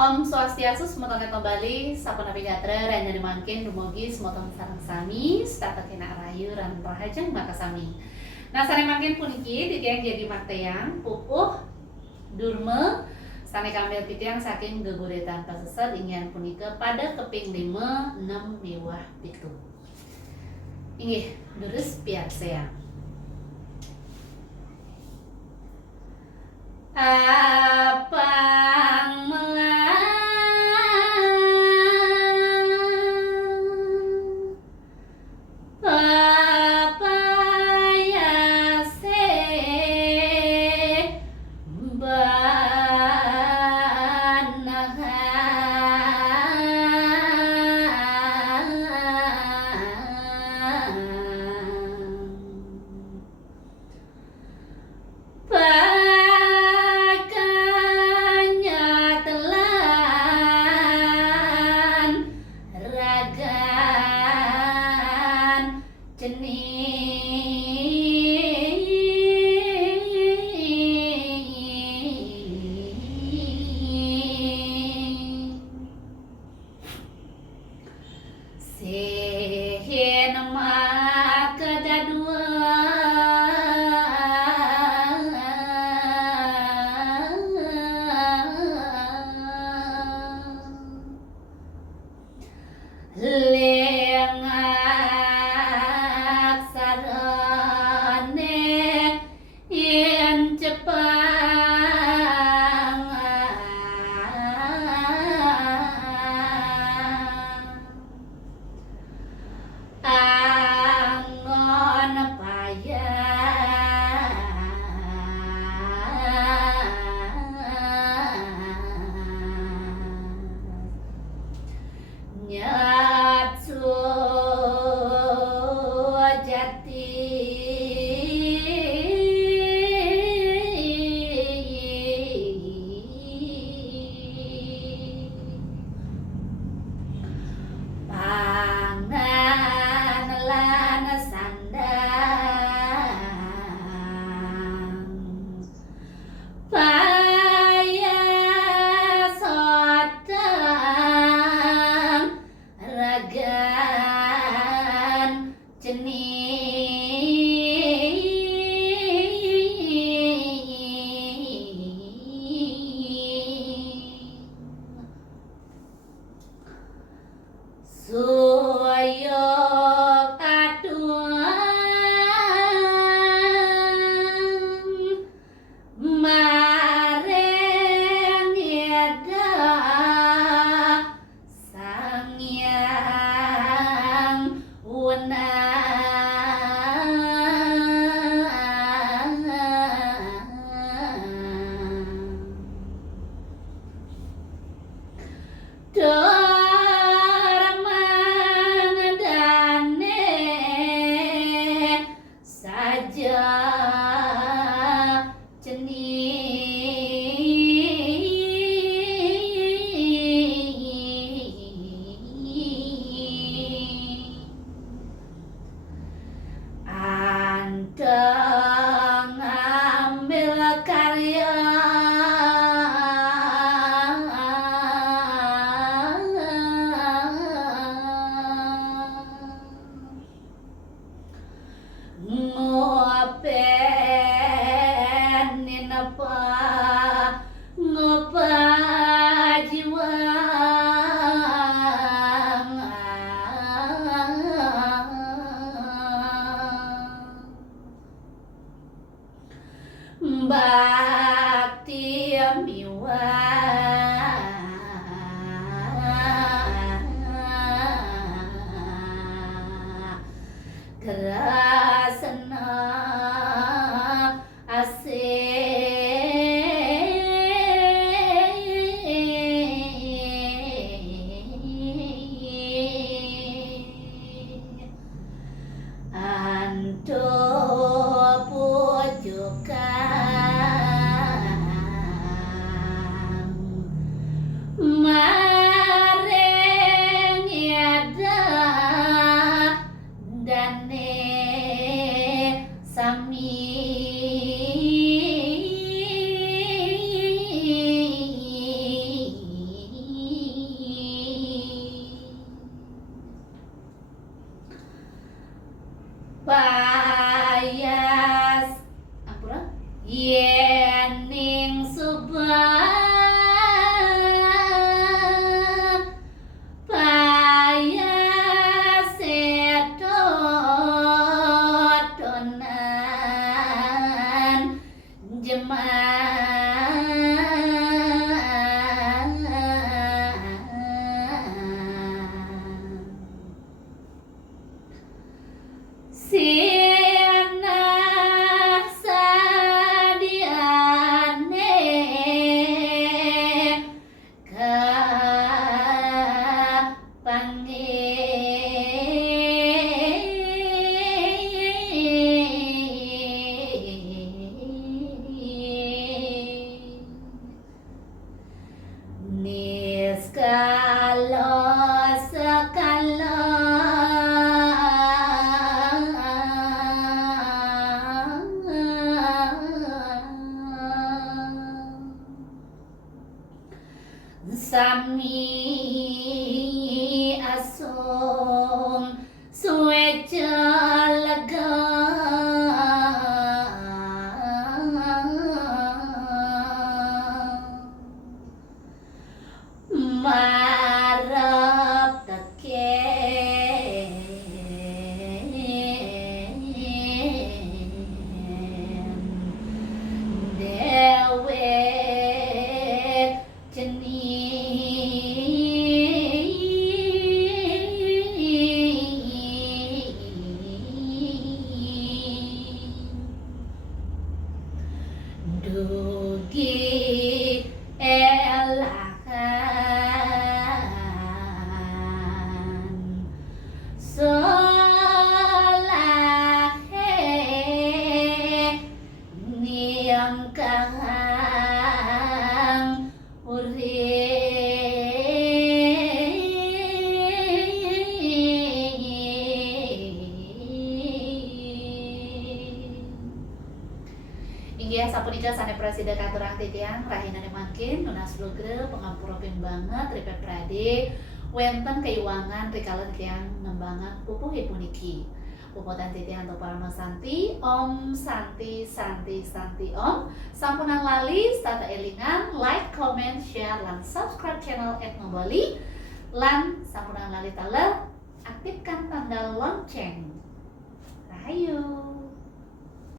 Om Swastiastu, semoga kembali Sapana Pijatra, Ranya Dimangkin, Dumogi, semoga sarang sami, stata kena rayu, ran rahajeng maka sami. Nah, sareng mangkin puniki, titiang jadi makteang, pupuh, durme, sane kambil titiang saking gegoretan pasesat, ingin punika pada keping 5, 6 mewah pitu. Inggih, durus piar seang. Apang Skalo skalo Sami asung sueca lega marap teken dewek jeni dugi elakan solahe niang kang Inggih sapunika saneprasi katurang titiang rahina mangkin nunas blogre pengampura banget ripet prade wenten keiwangan rikalen tiang nembangan pupuhipun iki puputan titiang untuk para santi om santi santi santi om sampunan lali tata elingan like comment share lan subscribe channel Etno Bali lan sampunan lali tala aktifkan tanda lonceng rahayu.